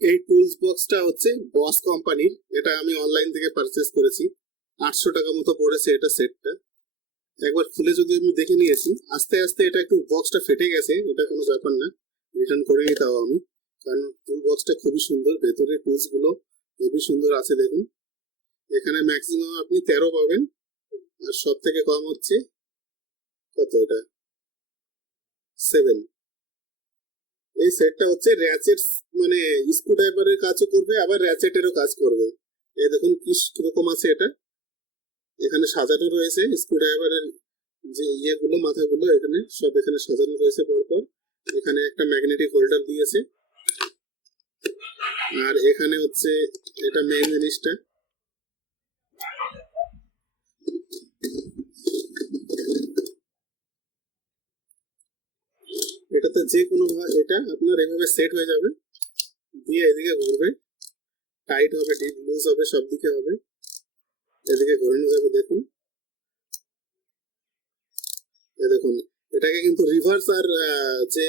এই টুলস বক্সটা হচ্ছে বস কোম্পানির। এটা আমি অনলাইন থেকে পারচেস করেছি। 800 টাকা মতো পড়েছে এটা সেটটা। একবার খুলে যদি আমি দেখে নিয়েছি, আস্তে আস্তে এটা একটু বক্সটা ফেটে গেছে, এটা কোনো ব্যাপার না, রিটার্ন করে নিতাম আমি। কারণ টুল বক্সটা খুবই সুন্দর, ভেতরে টুলস গুলো খুবই সুন্দর আছে দেখুন। এখানে ম্যাক্সিমাম আপনি 13 পাবেন, আর সব থেকে কম হচ্ছে কত এটা, 7। এই সেটটা হচ্ছে র্যাচেট, মানে স্ক্রু ড্রাইভারের কাজও করবে, আবার র্যাচেটেরও কাজ করবে। এই দেখুন কিরকম আছে এটা, এখানে সাজানো রয়েছে স্ক্রু ড্রাইভারের যে ইয়েগুলো, মাথাগুলো এখানে সব এখানে সাজানো রয়েছে পরপর। এখানে একটা ম্যাগনেটিক হোল্ডার দিয়েছে, আর এখানে হচ্ছে এটা মেইন জিনিসটা। এটাতে যে কোনো এটা আপনার এভাবে সেট হয়ে যাবে, দিয়ে এদিকে ঘুরবে, টাইট হবে, ডিপ লুজ হবে, সব দিকে হবে, এদিকে ঘোরানো যাবে দেখুন। এই দেখুন, এটাকে কিন্তু রিভার্স আর যে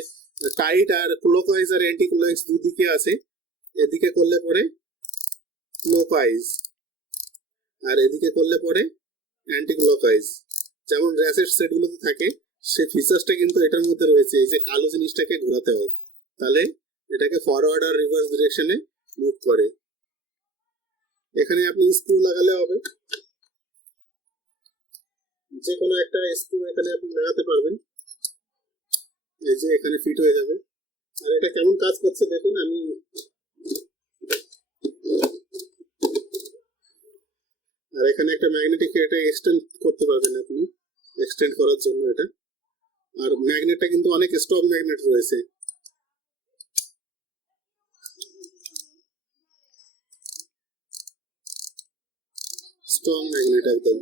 টাইট আর ক্লকওয়াইজ আর অ্যান্টি ক্লকওয়াইজ দুদিকে আছে। এদিকে করলে পরে ক্লকওয়াইজ, আর এদিকে করলে পরে অ্যান্টি ক্লকওয়াইজ, যেমন র্যাচেট সেট গুলোতে থাকে, সেই ফিচার্সটা কিন্তু এটার মধ্যে রয়েছে। এই যে কালো জিনিসটাকে ঘোরাতে হয়, তাহলে এটাকে ফরওয়ার্ড আর রিভার্স ডিরেকশনে মুভ করে। এখানে আপনি স্ক্রু লাগালে হবে, যে কোনো একটা স্ক্রু এখানে আপনি লাগাতে পারবেন, এই যে এখানে ফিট হয়ে যাবে। আর এটা কেমন কাজ করছে দেখুন, আমি আর এখানে একটা ম্যাগনেটিক, এটা এক্সটেন্ড করতে পারবেন আপনি, এক্সটেন্ড করার জন্য এটা। আর ম্যাগনেটটা কিন্তু অনেক স্ট্রং ম্যাগনেট রয়েছে, স্ট্রং ম্যাগনেট একদম।